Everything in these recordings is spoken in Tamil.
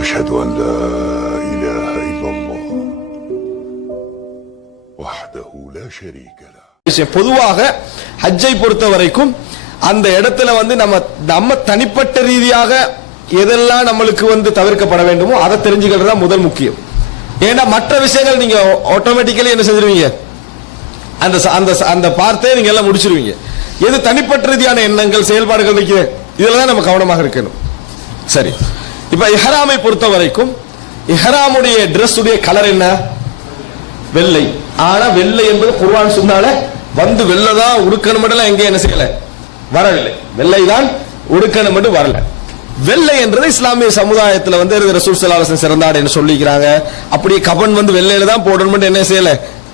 أشهد أن لا إله إلا الله وحده لا شريك له. பொதுவாக ஹஜ்ஜை பொறுத்த வரைக்கும் அந்த இடத்துல நம்ம தனிப்பட்ட ரீதியாக எதெல்லாம் நம்மளுக்கு தவிர்க்கப்பட வேண்டுமோ அதை தெரிஞ்சுக்கிறது தான் முதல் முக்கியம். ஏன்னா மற்ற விஷயங்கள் நீங்க ஆட்டோமேட்டிக்கலி என்ன செஞ்சிருவீங்க, அந்த அந்த அந்த பார்த்தே நீங்க எல்லாம் முடிச்சிருவீங்க. எது தனிப்பட்ட ரீதியான எண்ணங்கள் செயல்பாடுகள் வைக்கிறேன் இதுல தான் நம்ம கவனமாக இருக்கணும். சரி, இப்ப இஹ்ராமை பொறுத்த வரைக்கும் இஹ்ராமுடைய டிரஸ் உடைய கலர் என்ன? வெள்ளை. ஆனா வெள்ளை என்பது குர்ஆன் சுன்னால வெள்ளை தான் உடுக்கணும் மட்டும் எங்க என்ன செய்யல, வரவில்லை. வெள்ளை தான் உடுக்கணும் மட்டும் வரல. வெள்ளை என்றது இஸ்லாமிய சமுதாயத்துல ரசூல் ஸல்லல்லாஹு அலைஹி வஸல்லம் சிறந்த ஆடைன்னு சொல்லிக்கிறாங்க. அப்படியே கபன் வெள்ளையில தான் போடணும் என்ன செய்யல,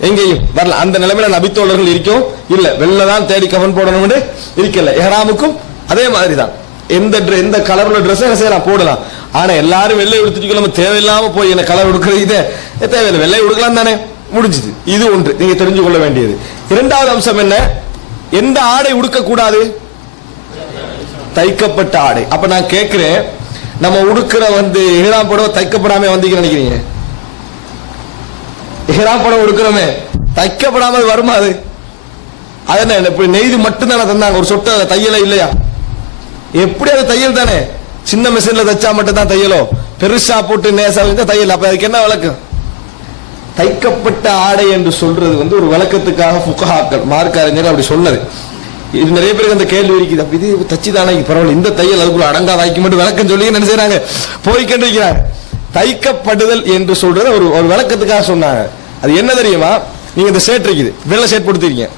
எங்கேயும் வரல. அந்த நிலைமையில நபித்தோழர்கள் இருக்கும் இல்ல, வெள்ளை தான் தேடி கபன் போடணும் இருக்கல. இஹ்ராமுக்கும் அதே மாதிரி தான். எந்த கலர்ல ட்ரெஸ் என்ன செய்யலாம், போடலாம். ஆனா எல்லாரும் வெள்ளை உடுத்திட்டு நம்ம தேவையில்லாம போய் என்ன கலர் உடுக்கிறது, இதே தேவையில்லை, வெள்ளை உடுக்கலாம் தானே, முடிஞ்சது. இது ஒன்று நீங்க தெரிஞ்சு கொள்ள வேண்டியது. இரண்டாவது அம்சம் என்ன, எந்த ஆடை உடுக்க கூடாது? தைக்கப்பட்ட ஆடை. அப்ப நான் கேட்கிறேன், நம்ம உடுக்கிற இஹ்ராம் புடவை தைக்கப்படாம வந்தீங்க நினைக்கிறீங்க? இஹ்ராம் புடவை உடுக்கிறோமே தைக்கப்படாம வருமா? அது என்ன இப்படி நெய்து மட்டும் தானே தந்தாங்க, ஒரு சொட்ட தையல இல்லையா? எப்படி அது தையல் தானே, சின்ன மிஷின்ல தைச்சா மட்டும் தான் தையலோ, பெருசா போட்டு நேசா தையல். அப்ப அதுக்கு என்ன விளக்கம்? தைக்கப்பட்ட ஆடை என்று சொல்றது ஒரு விளக்கத்துக்காக ஃபுகஹாக்கள் மார்க்க அறிஞர்கள் அப்படி சொன்னது. இது நிறைய பேருக்கு அந்த கேள்வி இருக்குது, அப்ப இது தச்சுதானே பரவாயில்ல, இந்த தையல் அதுக்குள்ள அடங்காத ஆக்கி மட்டும் விளக்கம் சொல்லி என்ன செய்யறாங்க, போய்கண்டிருக்கிறாங்க. தைக்கப்படுதல் என்று சொல்றது ஒரு விளக்கத்துக்காக சொன்னாங்க. அது என்ன தெரியுமா, நீங்க இந்த ஷர்ட் இருக்குது, வெள்ளை ஷர்ட் போட்டுருக்கீங்க,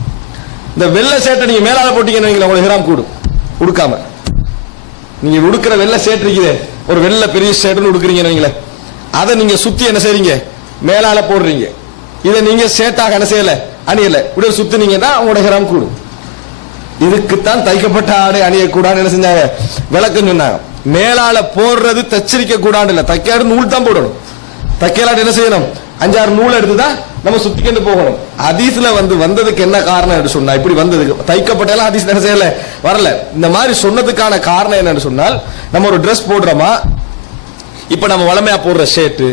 இந்த வெள்ளை ஷர்ட்டை நீங்க மேலால போட்டீங்கன்னு உங்களுக்கு இஹ்ராம் கூடும். உடுக்காம நீங்க உடுக்கிற வெள்ளை ஷர்ட் இருக்குது, ஒரு வெள்ளை பெரிய ஷர்ட்னு உடுக்குறீங்க, அதை நீங்க சுத்தி என்ன செய்றீங்க, மேலால போடுறீங்க. இதை நீங்க ஷர்ட்டாக என்ன செய்யல, அணியல, இப்படி சுத்தினீங்கன்னா உங்களோட இஹ்ராம் கூடும். இதுக்குத்தான் தைக்கப்பட்ட ஆடை அணியக்கூடாது என்ன செஞ்சாங்க, விளக்கம் சொன்னாங்க. மேலால போடுறது தச்சரிக்க கூடாது இல்ல, தைக்காடு நூல் தான் போடணும். தைக்கலாட்டு என்ன செய்யணும், 5-6 நூல் எடுத்துதான் நம்ம சுத்திக்கிட்டு போகணும். ஹதீஸ்ல வந்ததுக்கு என்ன காரணம் என்று சொன்னா, இப்படி வந்ததுக்கு தைக்கப்பட்ட ஹதீஸ் என்ன செய்யல, வரல. இந்த மாதிரி சொன்னதுக்கான காரணம் என்னன்னு சொன்னால், நம்ம ஒரு ட்ரெஸ் போடுறோமா, இப்ப நம்ம வளமையா போடுற ஷர்ட்,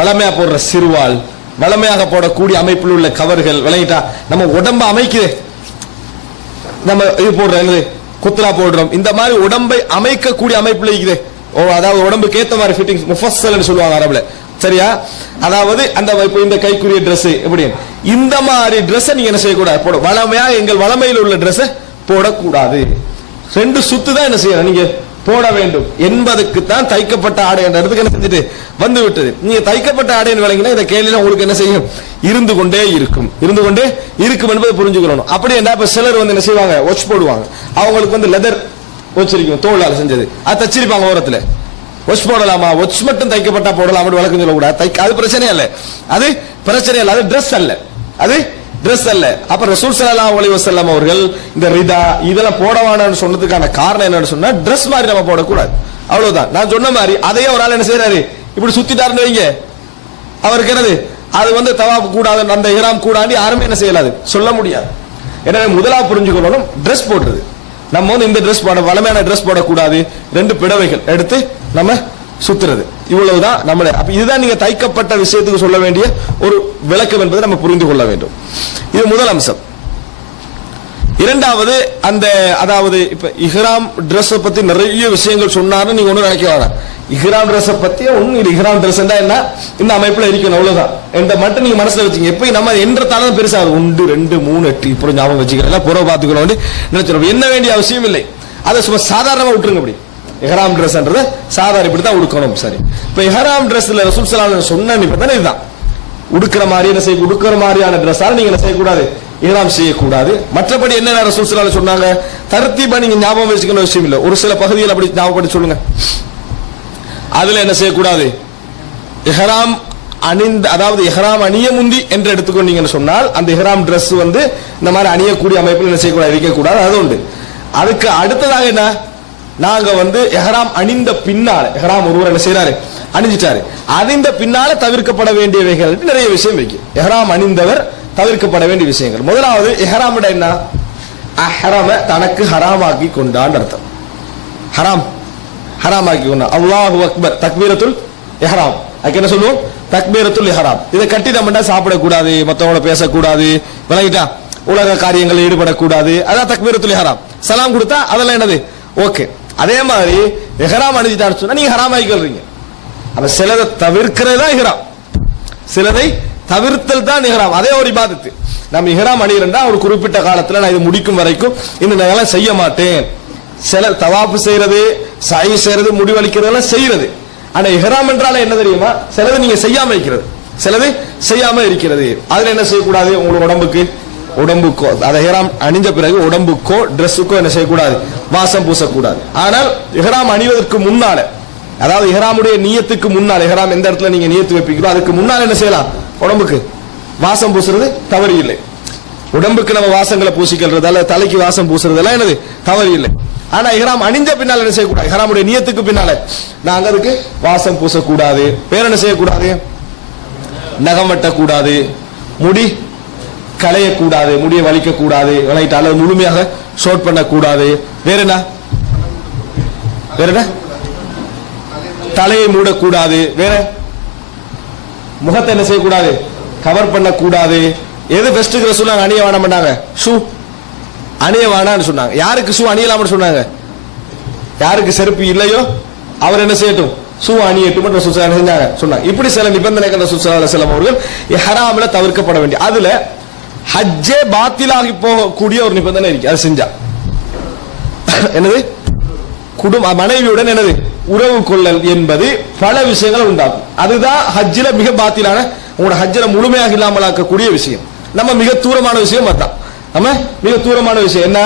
வளமையா போடுற சிறுவால், வளமையாக போடக்கூடிய அமைப்பில் உள்ள கவர்கள் விளங்கிட்டா, நம்ம உடம்ப அமைக்குது, நம்ம இது போடுறோம், குத்ரா போடுறோம், இந்த மாதிரி உடம்பை அமைக்கக்கூடிய அமைப்புல இருக்குது. அதாவது உடம்புக்கு ஏத்த மாதிரி ஃபிட்டிங் முஃபஸ்ஸல்னு சொல்லுவாங்க அரபுல, சரியா? அதாவது அந்த இந்த கைக்குரிய Dress எப்படி, இந்த மாதிரி Dress நீங்க என்ன செய்யக்கூடாது, போட வளமையா எங்கள் வளமையில் உள்ள Dress போடக்கூடாது. 2 சுத்து தான் என்ன செய்யணும், நீங்க போட வேண்டும் என்பதுக்கு தான் தைக்கப்பட்ட ஆடை என்ற இடத்துக்கு என்ன செஞ்சுட்டு வந்து விட்டது. நீங்க தைக்கப்பட்ட ஆடைன்னு விளங்கினா இந்த கேள்வியில உங்களுக்கு என்ன செய்யும், இருந்து கொண்டே இருக்கும் என்பதை புரிஞ்சுக்கணும். அப்படி என்ன, இப்ப சிலர் என்ன செய்வாங்க, வாட்ச் போடுவாங்க, அவங்களுக்கு லெதர் வாட்ச் இருக்கும், தோளால செஞ்சது, அது தச்சிருப்பாங்க ஓரத்துல. வாட்ச் போடலாமா, வாட்ச் மட்டும் தைக்கப்பட்டா போடலாம் அப்படி வழக்கம் சொல்லக்கூடாது. அது பிரச்சனை அல்ல, அது பிரச்சனை அல்ல, அது ட்ரெஸ் அல்ல, அது ட்ரெஸ் அல்ல. அப்ப ரசூல் ஸல்லல்லாஹு அலைஹி வஸல்லம் அவர்கள் இந்த ரிதா இதெல்லாம் போடவானு சொன்னதுக்கான காரணம் என்னன்னு சொன்னா, ட்ரெஸ் மாதிரி நம்ம போடக்கூடாது, அவ்வளவுதான். நான் சொன்ன மாதிரி அதையே ஒரு ஆள் என்ன செய்யறாரு, இப்படி சுத்திட்டாருன்னு வைங்க, அவருக்கு என்னது, அது தவாப் கூடாது, அந்த இஹ்ராம் கூடாது, யாருமே என்ன செய்யலாது, சொல்ல முடியாது. எனவே முதலாவது புரிஞ்சுக்கணும், ட்ரெஸ் போடுறது நம்ம இந்த ட்ரெஸ் போட, வளமையான ட்ரெஸ் போடக்கூடாது, 2 பிடவைகள் எடுத்து நம்ம சுத்துறது, இவ்வளவுதான் நம்ம. அப்ப இதுதான் நீங்க தைக்கப்பட்ட விஷயத்துக்கு சொல்ல வேண்டிய ஒரு விளக்கம் என்பதை நம்ம புரிந்து கொள்ள வேண்டும். இது முதல் அம்சம். இரண்டாவது, அதாவது இப்ப இஹ்ராம் Dress பத்தி நிறைய விஷயங்கள் சொன்னாரு, நீங்க ஒண்ணு நினைக்க வேணாம். இஹ்ராம் Dress பத்தி ஒண்ணு இல்லை, இஹ்ராம் Dress என்ன இந்த அமைப்புல இருக்கணும், அவ்வளவுதான். இந்த மட்டும் நீங்க மனசுல வச்சுங்க. எப்ப நம்ம என்ற தாளம் பெருசா 1 2 3 8 இப்படி ஞாபகம் வச்சுக்கலாம், புறவை பார்த்துக்கணும் நினைச்சிடும், என்ன வேண்டிய அவசியம் இல்லை. அதை சும்மா சாதாரணமா விட்டுருங்க. அப்படி இஹ்ராம் Dressன்றது சாதாரண இப்படி தான் உடுக்கணும். சரி, இப்ப இஹ்ராம் Dressல ரசூல் ஸல்லல்லாஹு அலைஹி வஸல்லம் சொன்ன நிபந்தனை இதுதான். உடுக்கிற மாதிரி என்ன செய்ய, உடுக்கிற மாதிரியான Dressஆல நீங்க என்ன செய்யக்கூடாது, இஹ்ராம் செய்யக்கூடாது. மற்றபடி என்ன ரசூல் ஸல்லல்லாஹு அலைஹி வஸல்லம் சொன்னாங்க, தர்த்தீபா நீங்க ஞாபகம் வச்சுக்கணும் விஷயம் இல்லை. ஒரு சில பகுதிகள் அப்படி ஞாபகப்படுத்தி சொல்லுங்க. அதுல என்ன செய்யக்கூடாது, இஹ்ராம் அணிந்த, அதாவது இஹ்ராம் அணிய முந்தி என்று எடுத்துக்கொண்டீங்கன்னு சொன்னால், அந்த இஹ்ராம் Dress இந்த மாதிரி அணியக்கூடிய அமைப்பில் என்ன செய்யக்கூடாது, இருக்கக்கூடாது. அது உண்டு. அதுக்கு அடுத்ததாக என்ன, நாங்க இஹ்ராம் அணிந்த பின்னால, இஹ்ராம் ஒருவர் என்ன செய்யறாரு, அணிஞ்சிட்டாரு, அணிந்த பின்னால தவிர்க்கப்பட வேண்டியவைகள் நிறைய விஷயம் இருக்கு. இஹ்ராம் அணிந்தவர் தவிர்க்கப்பட வேண்டிய விஷயங்கள். முதலாவது, இஹ்ராம் என்ன, அஹ்ராம தனக்கு ஹராமாக்கி கொண்டான் அர்த்தம். ஹராம் ஹராமாக்கி கொண்டான். அல்லாஹு அக்பர் தக்பீரத்துல் இஹ்ராம். அதுக்கு என்ன சொல்லுவோம்? தக்பீரத்துல் இஹ்ராம். இதை கட்டிட்டோம்னா சாப்பிடக்கூடாது, மற்றவங்கள பேசக்கூடாது, விளங்கிட்டா, உலக காரியங்களில் ஈடுபடக்கூடாது. அதான் தக்பீரத்துல் இஹ்ராம். சலாம் கொடுத்தா அதெல்லாம் என்னது? ஓகே. அதே மாதிரி இஹ்ராம் அணிஞ்சிட்டான்னு சொன்னா நீங்க ஹராம் ஆகிக்கிறீங்க. அப்ப சிலதை தவிர்க்கிறது தான் இஹ்ராம், சிலதை தவிர்த்தல் தான் இஹ்ராம். அதே ஒரு இபாதத்து. நம்ம இஹ்ராம் அணிகிறா ஒரு குறிப்பிட்ட காலத்துல நான் இது முடிக்கும் வரைக்கும் இந்த நான் செய்ய மாட்டேன். சில தவாப்பு செய்யறது, சாயி செய்யறது, முடிவளிக்கிறதெல்லாம் செய்யறது. ஆனா இஹ்ராம் என்றால என்ன தெரியுமா? சிலது நீங்க செய்யாம இருக்கிறது, சிலது செய்யாம இருக்கிறது. அதுல என்ன செய்யக்கூடாது? உங்களுக்கு உடம்புக்கோ அதை இஹ்ராம் அணிஞ்ச பிறகு உடம்புக்கோ ட்ரெஸ்ஸுக்கோ என்ன செய்யக்கூடாது? வாசம் பூசக்கூடாது. ஆனால் இஹ்ராம் அணிவதற்கு முன்னால, அதாவது இஹ்ராமுடைய நியத்துக்கு முன்னால், இஹ்ராம் எந்த இடத்துல நீங்க நியத்து வைப்பீங்களோ அதுக்கு முன்னால் என்ன செய்யலாம்? உடம்புக்கு வாசம் பூசுறது தவறு இல்லை. உடம்புக்கு நம்ம வாசங்களை பூசிக்கிறது அல்ல தலைக்கு வாசம் பூசுறதெல்லாம் என்னது? தவறு இல்லை. ஆனா இஹ்ராம் அணிஞ்ச பின்னால் என்ன செய்யக்கூடாது? இஹ்ராமுடைய நியத்துக்கு பின்னால நாங்க அதுக்கு வாசம் பூசக்கூடாது. வேற என்ன செய்யக்கூடாது? நகம் வெட்டக்கூடாது, முடி களையக்கூடாது, முடியை வலிக்க கூடாது, அல்லது முழுமையாக ஷோட் பண்ணக்கூடாது. வேற என்ன? தலையை மூடக்கூடாது. வேற முகத்தை என்ன செய்யக்கூடாது? கவர் பண்ணக்கூடாது. எது பெஸ்ட் ரசூலுல்லாஹ் அணிய வேணாம் பண்ணாங்க? ஷூ அணிய வேணாம்னு சொன்னாங்க. யாருக்கு ஷூ அணியலாம்னு சொன்னாங்க? யாருக்கு செருப்பு இல்லையோ அவர் என்ன செய்யட்டும்? ஷூ அணியட்டும் செஞ்சாங்க சொன்னாங்க. இப்படி சில நிபந்தனைகள் ரசூல் ஸல்லல்லாஹு அலைஹி வஸல்லம் அவர்கள் இஹ்ராம்ல தவிர்க்கப்பட வேண்டிய, அதுல ஹஜ்ஜே பாத்திலாகி போகக்கூடிய ஒரு நிபந்தனை இருக்கு. அது செஞ்சா என்னது? மனைவியுடன் என்னது? உறவு கொள்ளல் என்பது பல விஷயங்கள் உண்டாகும். அதுதான் ஹஜ்ஜில மிக பாத்திலான, உங்களோட ஹஜ்ஜில முழுமையாக இல்லாமல் ஆக்கக்கூடிய விஷயம். நம்ம மிக தூரமான விஷயம் அதான். நம்ம மிக தூரமான விஷயம் என்ன?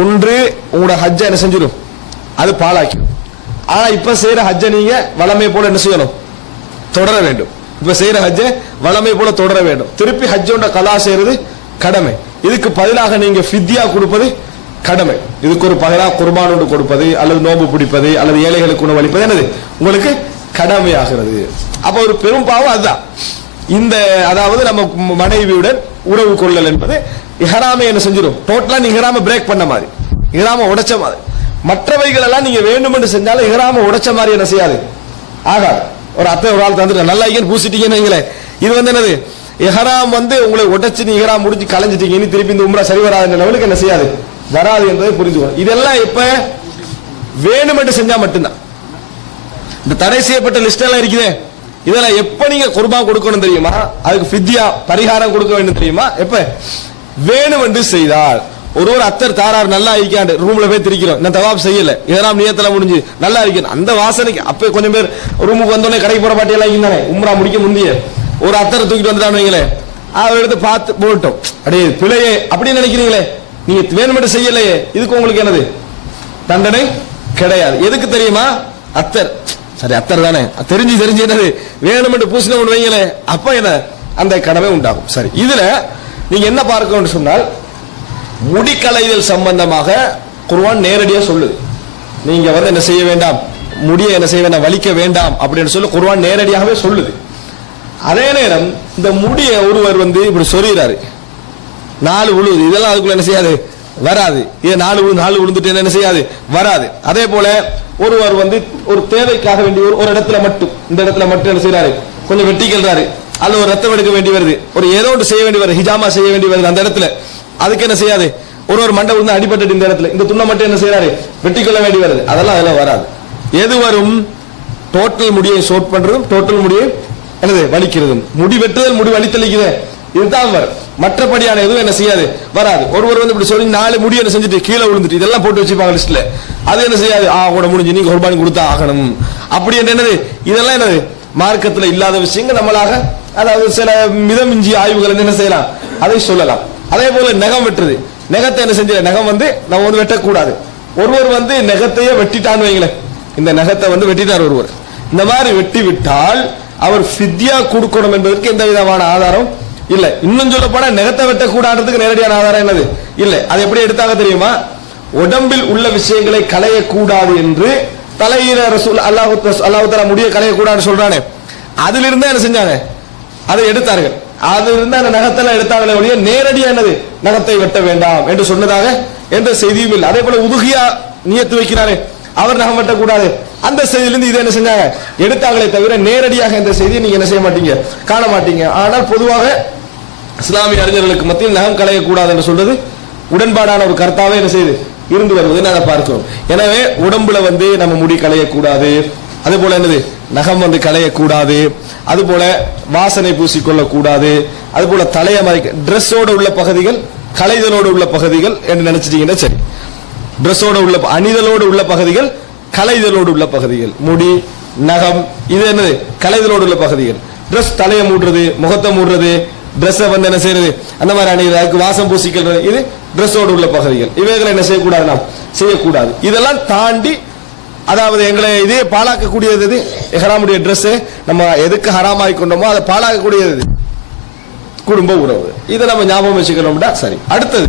ஒன்று உங்களோட ஹஜ்ஜை என்ன செஞ்சிடும்? அது பாழாக்கிடும். ஆனா இப்ப செய்யற ஹஜ்ஜை நீங்க வளமை போல என்ன செய்யணும்? தொடர வேண்டும். இப்ப செய்யற ஹஜ்ஜை வளமை போல தொடர வேண்டும். திருப்பி ஹஜ்ஜோட கலா செய்யறது கடமை. இதுக்கு பதிலாக நீங்க ஃபித்யா கொடுப்பது கடமை. இதுக்கு ஒரு பதிலாக குர்பான் ஒன்று கொடுப்பது, அல்லது நோம்பு பிடிப்பது, அல்லது ஏழைகளுக்கு உணவு அளிப்பது என்னது? உங்களுக்கு கடமையாகிறது. அப்ப ஒரு பெரும் பாவம் அதுதான். இந்த அதாவது நம்ம மனைவியுடன் உறவு கொள்ளல் என்பது இஹ்ராமை என்ன செஞ்சிடும்? டோட்டலா நீங்க இஹ்ராமை பிரேக் பண்ண மாதிரி, இஹ்ராமை உடைச்ச மாதிரி. மற்றவைகள் எல்லாம் நீங்க வேண்டும் என்று செஞ்சாலும் இஹ்ராமை உடைச்ச மாதிரி என்ன செய்யாது? ஆகாது. ஒரு அத்தை ஒரு ஆள் தந்துட்டு நல்லா ஐயன் பூசிட்டீங்கன்னு வைங்களேன், இது வந்து என்னது? இஹ்ராம் வந்து உங்களை உடைச்சு நீ இஹ்ராம் முடிஞ்சு கலைஞ்சிட்டீங்க, இனி திருப்பி இந்த உம்ரா சரி வராது லெவலுக்கு என்ன செய்யாது? வராது என்பதை புரிஞ்சுக்கணும். இதெல்லாம் இப்ப வேணும் என்று செஞ்சா மட்டும்தான். இந்த தடை செய்யப்பட்ட லிஸ்ட் எல்லாம் இருக்குதே, இதெல்லாம் எப்ப நீங்க குர்பான் கொடுக்கணும் தெரியுமா? அதுக்கு ஃபித்யா பரிகாரம் கொடுக்க வேண்டும் தெரியுமா? எப்ப வேணும் என்று செய்தால். ஒரு அத்தர் தாரார் நல்லா இருக்காண்டு ரூம்ல போய் திரிக்கிறோம், நான் தவாப் செய்யல, இதெல்லாம் நியத்தெல்லாம் முடிஞ்சு நல்லா இருக்கணும், அந்த வாசனைக்கு அப்ப கொஞ்சம் பேர் ரூமுக்கு வந்தோடனே கடைக்கு போற பாட்டியெல்லாம் இருந்தானே, உம்ரா முடிக்க முந்திய ஒரு அத்தரை தூக்கிட்டு வந்துட்டான்னு வைங்களேன், அவ எடுத்து பார்த்து போட்டோம், அடே பிழையே அப்படின்னு நினைக்கிறீங்களே, நீங்க வேணுமென்று செய்யலையே, இதுக்கு உங்களுக்கு என்னது? தண்டனை கிடையாது. எதுக்கு தெரியுமா? அத்தர் சரி அத்தர் தானே, தெரிஞ்சு என்னது வேணுமென்று பூசின வைங்களே, அப்ப என்ன அந்த கடமை உண்டாகும். சரி, இதுல நீங்க என்ன பார்க்கணும்னு சொன்னால், முடிக்கலைதல் சம்பந்தமாக குர்ஆன் நேரடியா சொல்லுது. நீங்க வந்து என்ன செய்ய வேண்டாம், முடிய என்ன செய்ய வேண்டாம், வலிக்க வேண்டாம் அப்படின்னு சொல்லி குர்ஆன் நேரடியாகவே சொல்லுது. அதே நேரம் இந்த முடிய ஒருவர் வந்து இப்படி சொல்றாரு, 4 விழுது, இதெல்லாம் அதுக்குள்ள என்ன செய்யாது? வராது. இது 4 விழுந்துட்டு என்ன செய்யாது? வராது. அதே போல ஒருவர் வந்து ஒரு தேவைக்காக வேண்டி ஒரு இடத்துல மட்டும், இந்த இடத்துல மட்டும் என்ன செய்யறாரு, கொஞ்சம் வெட்டிக்கிறாரு, அல்ல ஒரு ரத்தம் எடுக்க வேண்டி வருது, ஒரு ஏதோ ஒன்று செய்ய வேண்டி வருது, ஹிஜாமா செய்ய வேண்டி வருது, அந்த இடத்துல அதுக்கு என்ன செய்யாது? ஒரு மண்டை விழுந்து அடிபட்டு இந்த இடத்துல இந்த துண்ணை மட்டும் என்ன செய்யறாரு? வெட்டிக்கொள்ள வேண்டி வருது, அதெல்லாம் வராது. எது வரும்? டோட்டல் முடியை ஷோட் பண்றதும் டோட்டல் முடியை என்னது வலிக்கிறதும். முடி வெட்டுதல், முடி வலித்தளிக்குது, இதுதான் வரும். மற்றபடியான எதுவும் என்ன செய்யாது? வராது. ஒருவர் வந்து இப்படி சொல்லி 4 முடி என்ன செஞ்சுட்டு கீழே விழுந்துட்டு இதெல்லாம் போட்டு வச்சுப்பாங்க லிஸ்ட்ல, அது என்ன செய்யாது? கூட முடிஞ்சு நீங்க குர்பானி கொடுத்தா ஆகணும் அப்படி என்னது? இதெல்லாம் என்னது? மார்க்கத்துல இல்லாத விஷயங்கள் நம்மளாக, அதாவது சில மிதமிஞ்சி ஆய்வுகள் என்ன செய்யலாம், அதை சொல்லலாம். அதே போல நகம் வெட்டுறது, நகத்தை என்ன செஞ்ச, நகம் வந்து நம்ம வந்து வெட்டக்கூடாது. ஒருவர் வந்து நகத்தையே வெட்டிட்டான்னு வைங்களேன், இந்த நகத்தை வந்து வெட்டிட்டார் ஒருவர், இந்த மாதிரி வெட்டி விட்டால் அவர் ஃபித்யா கொடுக்கணும் என்பதற்கு எந்த விதமான ஆதாரம் இல்லை. இன்னும் சொல்ல போனா நகத்தை வெட்டக்கூடாதுக்கு நேரடியான ஆதாரம் என்னது? இல்லை. அது எப்படி எடுத்தாங்க தெரியுமா? உடம்பில் உள்ள விஷயங்களை களையக்கூடாது என்று தலையில ரசூல் அல்லாஹ் தஆலா முடிய களையக்கூடாதுன்னு சொல்றானே, அதிலிருந்து என்ன செஞ்சாங்க? அதை எடுத்தார்கள். அதிலிருந்து அந்த நகத்தெல்லாம் எடுத்தாங்களே ஒழிய நேரடியா என்னது நகத்தை வெட்ட வேண்டாம் என்று சொன்னதாக எந்த செய்தியும் இல்லை. அதே போல உதுகியா நியத்து வைக்கிறாரே, அவர் நகம் வெட்டக்கூடாது, அந்த செய்தியிலிருந்து இதை என்ன செஞ்சாங்க எடுத்தாங்களே தவிர நேரடியாக இந்த செய்தியை நீங்க என்ன செய்ய மாட்டீங்க, காண மாட்டீங்க. ஆனால் பொதுவாக இஸ்லாமிய அறிஞர்களுக்கு மத்தியில் நகம் களையக்கூடாது என்று சொல்றது உடன்பாடான ஒரு கருத்தாவே என்ன செய்யுது இருந்து வருவதை நாங்கள் பார்க்கிறோம். எனவே உடம்புல நம்ம முடி களையக்கூடாது, அது போல என்னது நகம் களையக்கூடாது, அது போல வாசனை பூசிக்கொள்ள கூடாது, அது போல தலைய மறைக்க டிரெஸ்ஸோட உள்ள பகுதிகள் களைதலோடு உள்ள பகுதிகள் என்று நினைச்சிட்டீங்கன்னா சரி. டிரெஸ்ஸோட உள்ள அணிதலோடு உள்ள பகுதிகள் களைதலோடு உள்ள பகுதிகள், முடி நகம் இது என்னது களைதலோடு உள்ள பகுதிகள். டிரெஸ் தலையை மூடுறது, முகத்தை மூடுறது, டிரெஸ் என்ன செய்யறது, அந்த மாதிரி அணிகிறது, வாசம் பூசிக்கிறது, இது டிரெஸ்ஸோடு உள்ள பகுதிகள். இவைகளை என்ன செய்யக்கூடாது, நாம் செய்யக்கூடாது. இதெல்லாம் தாண்டி அதாவது எங்களை இதே பாழாக்கக்கூடியது இஹ்ராமுடைய டிரெஸ் நம்ம எதுக்கு ஹராமாய் கொண்டோமோ அதை பாழாக்கக்கூடியது குடும்ப உறவு. இதை நம்ம ஞாபகம் வச்சுக்கணும்டா சரி. அடுத்தது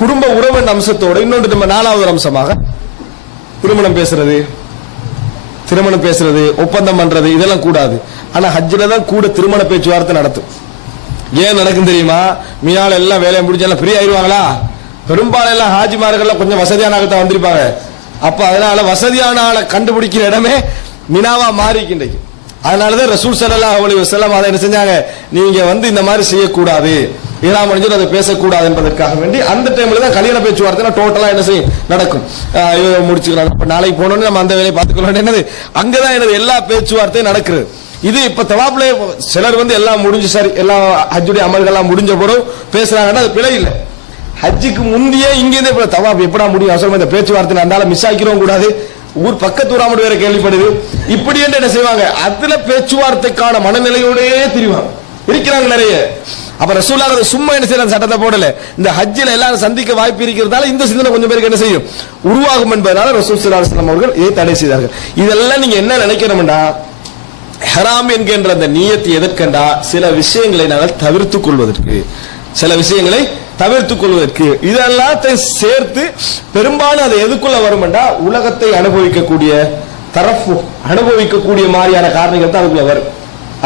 குடும்ப உறவு என்ற அம்சத்தோட இன்னொன்று நம்ம நாலாவது அம்சமாக திருமணம் பேசுறது, ஒப்பந்தம் பண்றது இதெல்லாம் கூடாது. ஆனா ஹஜ்ஜில தான் கூட திருமண பேச்சுவார்த்தை நடத்தும். ஏன் நடக்கும் தெரியுமா? மீனால எல்லாம் வேலையை முடிச்சாலும் ஃப்ரீ ஆயிடுவாங்களா? பெரும்பாலும் எல்லாம் ஹாஜிமார்கள் கொஞ்சம் வசதியான ஆகத்தான் வந்திருப்பாங்க. அப்ப அதனால வசதியான ஆளை கண்டுபிடிக்கிற இடமே மினாவா மாறிக்கின்றைக்கு. அதனாலதான் ரசூல் ஸல்லல்லாஹு அலைஹி வஸல்லம் அதை என்ன செஞ்சாங்க, நீங்க இந்த மாதிரி செய்யக்கூடாது, இஹ்ராம் அணிஞ்சு அதை பேசக்கூடாது என்பதற்காக வேண்டி அந்த டைம்ல தான் கல்யாண பேச்சுவார்த்தை டோட்டலா என்ன செய்யும் நடக்கும். முடிச்சுக்கிறாங்க, நாளைக்கு போனோன்னு நம்ம அந்த வேலையை பார்த்துக்கலாம். என்னது அங்கதான் என்னது எல்லா பேச்சுவார்த்தையும் நடக்குது. இது இப்ப தவாப்ல சிலர் எல்லாம் முடிஞ்சு சரி, எல்லாம் ஹஜ்ஜுடைய அமல்கள்லாம் முடிஞ்ச பிறகு பேசுறாங்கன்னா அது பிழை இல்லை. ஹஜ்ஜுக்கு முந்தையே இங்கே தவாப் எப்படா முடியும், அவசரமா இந்த பேச்சுவார்த்தை அதனால மிஸ் ஆக்கிறோம் கூடாது. ஊர் பக்கத்து ஊராமடு வேற கேள்விப்படுது. இப்படி என்று என்ன செய்வாங்க, அதுல பேச்சுவார்த்தைக்கான மனநிலையோடயே திரிவாங்க, இருக்கிறாங்க நிறைய. அப்ப ரசூலுல்லாஹ் சும்மா என்ன செய்யறாங்க, சட்டத்தை போடல. இந்த ஹஜ்ஜில எல்லாரும் சந்திக்க வாய்ப்பு இருக்கிறதால இந்த சிந்தனை கொஞ்சம் பேருக்கு என்ன செய்யும் உருவாகும் என்பதனால ரசூல் ஸல்லல்லாஹு அலைஹி வஸல்லம் அவர்கள் இதை தடை செய்தார்கள். இதெல்லாம் நீங்க என்ன நினைக்கணும்டா, ஹராம் என்கின்ற அந்த நியத்து எதற்கண்டா சில விஷயங்களை நாங்கள் தவிர்த்துக் கொள்வதற்கு, இதெல்லாத்தையும் சேர்த்து பெரும்பாலும் அது எதுக்குள்ள வரும்டா உலகத்தை அனுபவிக்கக்கூடிய மாதிரியான காரணங்கள் தான் அதுக்குள்ள வரும்.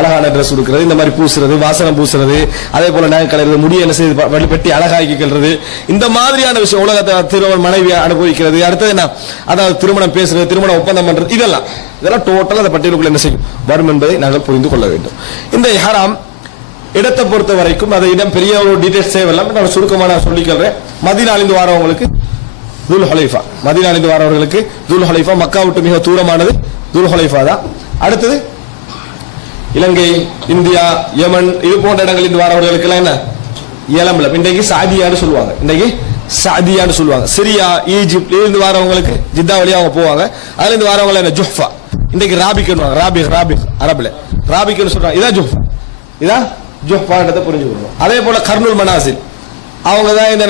அழகான ட்ரெஸ் கொடுக்கிறது, இந்த மாதிரி பூசுறது, வாசனம் பூசுறது, அதே போல நகை கலர்றது, முடிய என்ன செய்து வெட்டி அழகாக்கிக்கிறது, இந்த மாதிரியான விஷயம் உலகத்தை திருமண மனைவி அனுபவிக்கிறது. அடுத்தது என்ன, அதாவது திருமணம் பேசுறது, திருமண ஒப்பந்தம் பண்றது, இதெல்லாம் டோட்டல் அந்த பட்டியலுக்குள்ள என்ன செய்யும் வரும் என்பதை நாங்கள் புரிந்து கொள்ள வேண்டும். இந்த இஹ்ராம் இடத்தை பொறுத்த வரைக்கும் அதை இடம் பெரிய ஒரு டீடைல்ஸ் தேவையில்லாம், நான் சுருக்கமான சொல்லிக்கிறேன். மதீனாலிருந்து வாரவங்களுக்கு துல் ஹுலைஃபா, மதீனாலிருந்து வாரவர்களுக்கு துல் ஹுலைஃபா, மக்கா விட்டு மிக தூரமானது துல் ஹுலைஃபா தான். அடுத்தது இலங்கை, இந்தியா, யமன் இது போன்ற இடங்களில் வாரவர்களுக்கு எல்லாம் என்ன ஏலம்லம், இன்றைக்கு சாதியான்னு சொல்லுவாங்க. சிரியா, ஈஜிப்ட் இருந்து வாரவங்களுக்கு ஜித்தா வழியா அவங்க போவாங்க. அதுல இருந்து வாரவங்க என்ன ஜுஹ்ஃபா, இன்றைக்கு ராபிக்னுவாங்க, ராபிக் அரபுல ராபிக்னு சொல்றாங்க. இதான் ஜுஹ்ஃபான்றதை புரிஞ்சுக்கணும். அதே போல கர்னுல் மனாசில் அவங்க தான் இந்த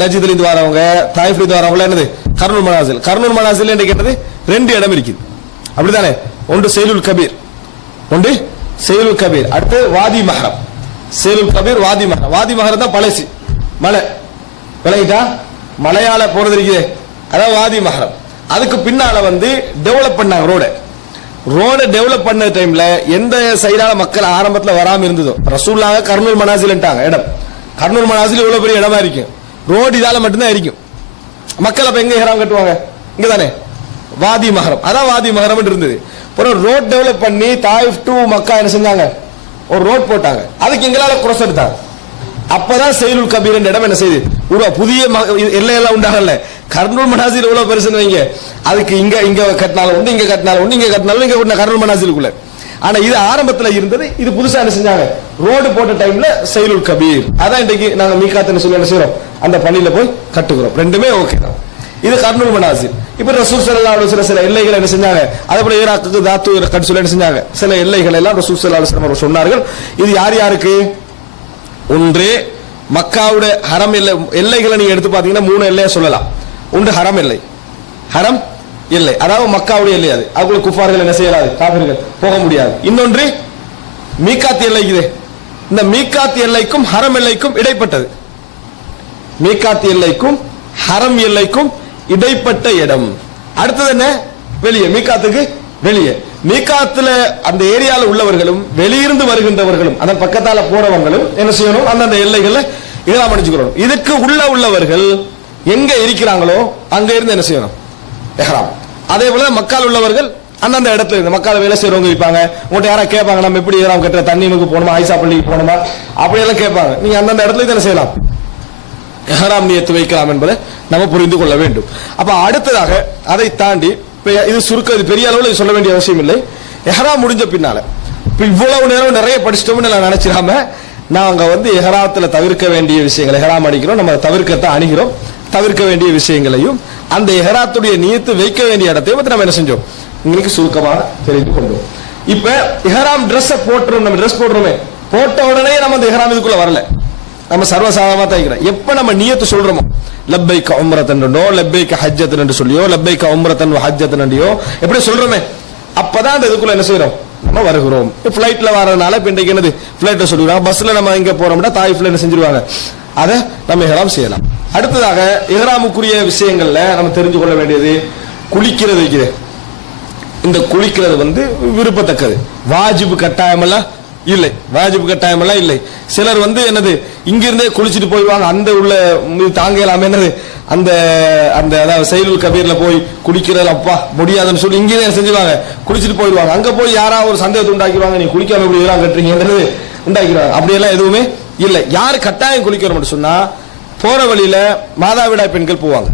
நஜித்ல இருந்து வரவங்க, தாயிஃப்ல இருந்து வரவங்க என்னது கர்னுல் மனாசில் என்று கேட்டது 2 இடம் இருக்குது, அப்படித்தானே? ஒன்று செய்லுல் கபீர், அடுத்து வாதி மஹரம். செய்லுல் கபீர், வாதி மஹரம் தான் பழசி மலை, விளங்கிட்டா? மலையாள போறது இருக்குது, அதாவது வாதி மஹரம். அதுக்கு பின்னால டெவலப் பண்ணாங்க ரோட டெவலப் பண்ண டைம்ல எந்த சைடால மக்கள் ஆரம்பத்தில் வராம இருந்ததோ, ரசூலுல்லாஹ் கர்னுல் மனாசில்ட்டாங்க. இடம் கர்னுல் மனாசில் இவ்வளவு பெரிய இடமா இருக்கும், ரோடு இதால மட்டும்தான் இருக்கும். மக்கள் அப்ப எங்க இஹ்ராம் கட்டுவாங்க, இங்க தானே வாதி மஹரம், அதான் வாதி மஹரம் இருந்தது. அப்புறம் ரோட் டெவலப் பண்ணி தாயிஃப் டு மக்கா என்ன செஞ்சாங்க, ஒரு ரோட் போட்டாங்க. அதுக்கு எங்களால குரோஸ் எடுத்தாங்க. அப்பதான் செய்லுல் கபீர் என்ற இடம் என்ன செய்யுது புதிய எல்லையெல்லாம் உண்டாகல. கர்னுல் மனாசில் எவ்வளவு பெருசுன்னு வைங்க, அதுக்கு இங்க கட்டினாலும் உண்டு, இங்க கட்டினாலும் உண்டு, இங்க கட்டினாலும் இங்க கர்னுல் மனாசிலுக்குள்ள. ஆனா இது ஆரம்பத்துல இருந்தது, இது புதுசா என்ன செஞ்சாங்க, ரோடு போட்ட டைம்ல செய்லுல் கபீர். அதான் இன்றைக்கு நாங்க மீகாத்துன்னு சொல்லி என்ன செய்யறோம், அந்த பள்ளியில போய் கட்டுகிறோம். ரெண்டுமே ஓகே தான். இது கர்னுல் மனாசில். இப்ப ரசூல் ஸல்லல்லாஹு அலைஹி வஸல்லம் சில எல்லைகளை என்ன செஞ்சாங்க, அதே போல ஈராக்கு தாத்து கட் சொல்லி என்ன செஞ்சாங்க, சில எல்லைகள் எல்லாம் ரசூல் ஸல்லல்லாஹு அலைஹி வஸல்லம் சொன்னார்கள். இது யாருக்கு, ஒன்று மக்காவுடைய ஹரம் எல்லைகளை நீங்க எடுத்து பாத்தீங்கன்னா 3 எல்லையை சொல்லலாம். ஒன்று ஹரம் எல்லை, அதாவது மக்காவுடைய எல்லை, அதுக்குள்ள குஃபார்கள் என்ன செய்யலாது, காபிர்கள் போக முடியாது. இன்னொன்று மீகாத் எல்லை, இந்த மீகாத் எல்லைக்கும் ஹரம் எல்லைக்கும் இடைப்பட்டது, மீகாத் எல்லைக்கும் ஹரம் எல்லைக்கும் இடைப்பட்ட இடம். அடுத்தது என்ன, வெளியே, மீகாத்துக்கு வெளியே. மீகாத்துல அந்த ஏரியால உள்ளவர்களும் வெளியிருந்து வருகின்றவர்களும் அதன் பக்கத்தால போறவங்களும் என்ன செய்யணும், அந்தந்த எல்லைகளை இஹ்ராம் அணிஞ்சுக்கணும். இதுக்கு உள்ளவர்கள் எங்க இருக்கிறாங்களோ அங்க இருந்து என்ன செய்யணும், இஹ்ராம். அதே போல மக்கால் உள்ளவர்கள் அந்தந்த இடத்துல இருந்து மக்கால வேலை செய்யறவங்க இருப்பாங்க. உங்கள்கிட்ட யாரா கேட்பாங்க, நம்ம எப்படி ஏறாம் கட்டுற தண்ணீமுக்கு போகணுமா, ஆயிஷா பள்ளிக்கு போகணுமா, அப்படியெல்லாம் கேட்பாங்க. நீங்க அந்தந்த இடத்துல இதெல்லாம் செய்யலாம், இஹ்ராம் நியத்து வைக்கலாம் என்பதை நம்ம புரிந்து கொள்ள வேண்டும். அப்ப அடுத்ததாக அதை தாண்டி இது சுருக்க, இது பெரிய அளவில் சொல்ல வேண்டிய அவசியம் இல்லை. இஹ்ராம் முடிஞ்ச பின்னால இப்ப இவ்வளவு நேரம் நிறைய படிச்சிட்டோம்னு நான் நினைச்சிடாம, நாங்க இஹ்ராத்துல தவிர்க்க வேண்டிய விஷயங்கள், இஹ்ராம் அடிக்கிறோம், நம்ம தவிர்க்கத்தான் அணுகிறோம், தவிர்க்க வேண்டிய விஷயங்களையும் அந்த இஹ்ராத்துடைய நியத்து வைக்க வேண்டிய இடத்தையும் நம்ம என்ன செஞ்சோம், இன்னைக்கு சுருக்கமாக தெரிந்து கொண்டோம். இப்ப இஹ்ராம் ட்ரெஸ் போட்டுறோம், நம்ம ட்ரெஸ் போடுறோமே, போட்ட உடனே நம்ம அந்த இஹ்ராம் இதுக்குள்ள வரல, நம்ம சர்வசாதாரணமா தான் இருக்கிறோம். எப்ப நம்ம நியத்து சொல்றோமோ, லப்பைக்க உம்ரத்தன் லப்பைக்க ஹஜ்ஜத்தன் என்று சொல்லியோ, லப்பைக்க உம்ரத்தன் ஹஜ்ஜத்தன் என்றியோ எப்படி சொல்றோமே, அப்பதான் அந்த இதுக்குள்ள என்ன செய்யறோம், நம்ம வருகிறோம். பிளைட்ல வரதுனால இப்ப இன்றைக்கு என்னது பிளைட்ல சொல்லுவாங்க, பஸ்ல நம்ம இங்க போறோம்னா தாயிஃப்ல என்ன செஞ்சிருவாங்க, அதை நம்ம இஹ்ராம் செய்யலாம். அடுத்ததாக இஹ்ராமுக்குரிய விஷயங்கள்ல நம்ம தெரிஞ்சு கொள்ள வேண்டியது குளிக்கிறது இருக்குது. இந்த குளிக்கிறது விருப்பத்தக்கது, வாஜிபு கட்டாயமெல்லாம் இல்லை, வாஜிபு கட்டாயமெல்லாம் இல்லை. சிலர் என்னது இங்கிருந்தே குளிச்சுட்டு போயிடுவாங்க, அந்த உள்ள தாங்கலாமே என்னது அந்த அந்த அதாவது செயலுல் கபீர்ல போய் குளிக்கிறது அப்பா முடியாதுன்னு சொல்லி இங்கே செஞ்சுவாங்க, குளிச்சுட்டு போயிடுவாங்க. அங்க போய் யாராவது ஒரு சந்தேகத்தை உண்டாக்கிடுவாங்க, நீ குளிக்காம எப்படி இதெல்லாம் கட்டுறீங்கன்றது உண்டாக்கிடுவாங்க. அப்படியெல்லாம் எதுவுமே இல்லை. யாரு கட்டாயம் குளிக்கிறோம்னு சொன்னா, போற வழியில மாதாவிடாய் பெண்கள் போவாங்க,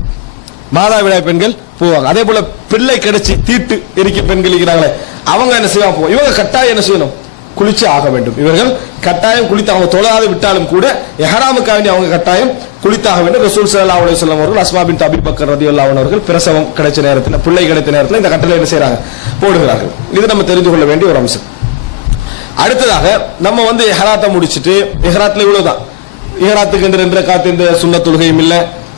மாதாவிடாய் பெண்கள் போவாங்க. அதே போல பிள்ளை கிடைச்சி தீட்டு எரிக்க பெண்கள் இருக்கிறாங்களே, அவங்க என்ன செய்வாங்க, இவங்க கட்டாயம் என்ன செய்யணும், குளிச்சு ஆக வேண்டும். இவர்கள் கட்டாயம் குளித்து, அவங்க தொழாது விட்டாலும் கூட இஹ்ராமுக்காக வேண்டி அவங்க கட்டாயம் குளித்தாக வேண்டும். ரசூல் ஸல்லல்லாஹு அலைஹி வஸல்லம் அவர்கள் அஸ்மா பின்த் அபீ பக்கர் ரலியல்லாஹு அன்ஹா அவர்கள் பிரசவம் கிடைச்ச நேரத்தில், பிள்ளை கிடைத்த நேரத்தில் இந்த கட்டளை என்ன செய்யறாங்க, போடுகிறார்கள். இது நம்ம தெரிந்து கொள்ள வேண்டிய ஒரு அம்சம். அடுத்ததாக நம்ம இஹ்ராத்தை முடிச்சிட்டு, இஹ்ராத்ல இவ்வளவுதான், இஹ்ராத்துக்கு 2 ரக்காத் இந்த சுன்னத் தொழுகையும் இல்ல,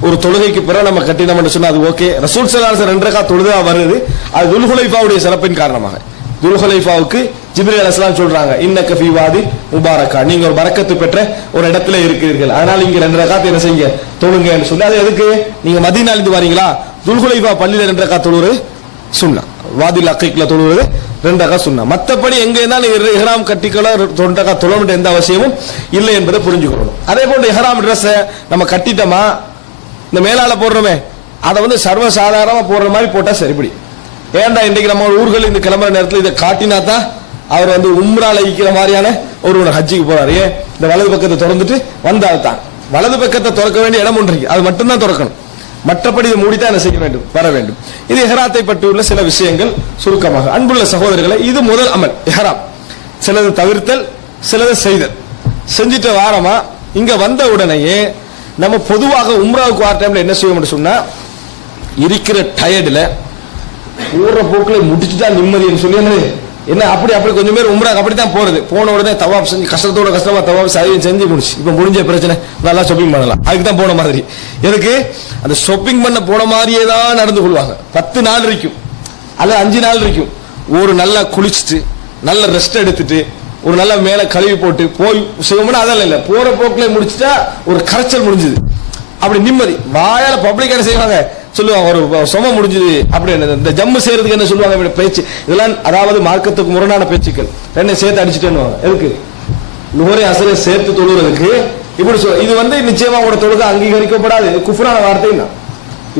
ஒரு தொழுகைக்கு பிறகு நம்ம கட்டினோம் என்று சொன்னா அது ஓகே. ரசூல் ஸல்லல்லாஹு அலைஹி வஸல்லம் 2 ரக்காத் தொழுதா வருது, அது துல்ஹுலைஃபாவுடைய சிறப்பின் காரணமாக. துல்ஹுலைஃபாவுக்கு ஜிப்ரீல் அலைஹிஸ்ஸலாம் சொல்றாங்க, இன்னக ஃபீ வாதி முபாரக்கா, நீங்க ஒரு பரக்கத்து பெற்ற ஒரு இடத்துல இருக்கிறீர்கள், அதனால இங்க 2 ரக்காத் என்ன செய்யுங்க, தொழுங்கன்னு சொல்லி. அது எதுக்கு, நீங்க மதீனால இருந்து வரீங்களா, துல்ஹுலைஃபா பள்ளியில 2 ரக்காத் தொழுவது சுன்னா, வாதில் அக்கீக்ல தொழுவது 2 ரக்காத் சுன்னா. மத்தபடி எங்க இருந்தாலும் இஹ்ராம் கட்டிக்கல 2 ரக்காத் தொழணும் எந்த அவசியமும் இல்லை என்பதை புரிஞ்சுக்கணும். அதே போன்று இஹ்ராம் ட்ரெஸ் நம்ம கட்டிட்டோமா, இந்த மேலால போடுறோமே, அதை சர்வசாதாரணமா போடுற மாதிரி போட்டா சரிப்படி. ஏன்டா இன்றைக்கு நம்ம ஊர்கள் இந்த கிளம்புற நேரத்தில் இதை காட்டினா தான் அவர் உம்ரால ஈக்கிற மாதிரியான ஒரு ஹஜ்ஜிக்கு போறாரு. இந்த வலது பக்கத்தை திறந்துட்டு வந்தால் தான், வலது பக்கத்தை திறக்க வேண்டிய இடம் ஒன்று அது மட்டும்தான் திறக்கணும், மற்றபடி இதை மூடித்தான் என்ன செய்ய வேண்டும், வர வேண்டும். இது இஹ்ராத்தை பற்றியுள்ள சில விஷயங்கள் சுருக்கமாக. அன்புள்ள சகோதரர்களை, இது முதல் அமல் இஹ்ராம். சிலது தவிர்த்தல், சிலது செய்தல். செஞ்சிட்ட வாரமா இங்க வந்த உடனேயே நம்ம பொதுவாக உம்ராவுக்கு வர டைம்ல என்ன செய்வோம்னு சொன்னா, இருக்கிற டயர்டுல ஊற போக்குல முடிச்சுட்டா நிம்மதினு சொல்லி என்ன அப்படி கொஞ்சம் பேர் உம்ராக்கு அப்படித்தான் போறது. போன உடனே தவாப் செஞ்சு கஷ்டமா தவாப் செஞ்சு முடிச்சு, இப்ப முடிஞ்ச பிரச்சனை நல்லா ஷாப்பிங் பண்ணலாம், அதுக்கு தான் போன மாதிரி. எதுக்கு, அந்த ஷாப்பிங் பண்ண போன மாதிரியே தான் நடந்து கொள்வாங்க. 10 நாள் இருக்கும் அல்ல 5 நாள் இருக்கும். ஒரு நல்லா குளிச்சுட்டு நல்ல ரெஸ்ட் எடுத்துட்டு ஒரு நல்ல மேல கழுவி போட்டு போய் செய்வோம்னா அதெல்லாம் இல்ல, போற போக்குல முடிச்சுட்டா ஒரு கரைச்சல் முடிஞ்சது, அப்படி நிம்மதி. வாயால பப்ளிக் என்ன செய்வாங்க சொல்லுவாங்க, ஒரு சொம முடிஞ்சது அப்படி. இந்த ஜம்மு செய்யறதுக்கு என்ன சொல்லுவாங்க பேச்சு, இதெல்லாம் அதாவது மார்க்கத்துக்கு முரணான பேச்சுக்கள். என்ன சேர்த்து அடிச்சுட்டேன்னு எதுக்கு, நுகரை அசலை சேர்த்து தொழுவதற்கு இப்படி இது நிச்சயமா உங்களோட தொழுகை அங்கீகரிக்கப்படாது. இது குஃப்ரான வார்த்தை தான்.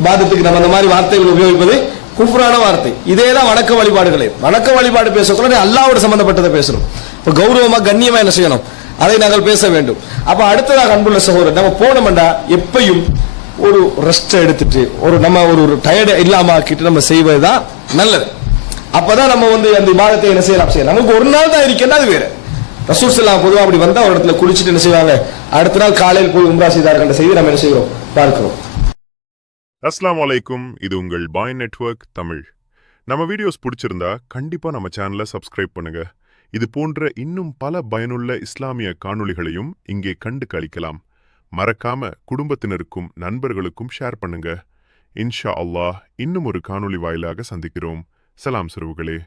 இபாதத்துக்கு நம்ம அந்த மாதிரி வார்த்தைகள் உபயோகிப்பது குஃப்ரான வார்த்தை. இதேதான் வணக்க வழிபாடுகளே. வணக்க வழிபாடு பேசக்கூடாது, அல்லாஹ்வோடு சம்பந்தப்பட்டதை பேசணும். இப்ப கௌரவமா கண்ணியமா என்ன செய்யணும், அதை நாங்கள் பேச வேண்டும். அப்ப அடுத்ததாக அன்புள்ள சகோதரர், நம்ம போனோம்டா எப்பையும் ஒரு ரெஸ்ட் எடுத்துட்டு நம்ம ஒரு டயர்டு இல்லாம ஆக்கிட்டு நம்ம செய்வதுதான் நல்லது. அப்பதான் நம்ம அந்த இபாதத்தை என்ன செய்யலாம், நமக்கு ஒரு நாள் தான் இருக்கேன்னா அது வேற. ரசூல் ஸல்லல்லாஹு பொதுவா அப்படி வந்தா ஒரு இடத்துல குளிச்சுட்டு என்ன செய்வாங்க, அடுத்த நாள் காலையில் போய் உம்ரா செய்தார்கள் செய்தி நம்ம என்ன செய்கிறோம் பார்க்கிறோம். அஸ்ஸலாமு அலைக்கும், இது உங்கள் பாய் நெட்வொர்க் தமிழ். நம்ம வீடியோஸ் பிடிச்சிருந்தா கண்டிப்பா நம்ம சேனலை சப்ஸ்கிரைப் பண்ணுங்க. இது போன்ற இன்னும் பல பயனுள்ள இஸ்லாமிய காணொளிகளையும் இங்கே கண்டு களிக்கலாம். மறக்காம குடும்பத்தினருக்கும் நண்பர்களுக்கும் ஷேர் பண்ணுங்க. இன்ஷா அல்லாஹ் இன்னும் ஒரு காணொளி வாயிலாக சந்திக்கிறோம். சலாம் சிறுவுகளே.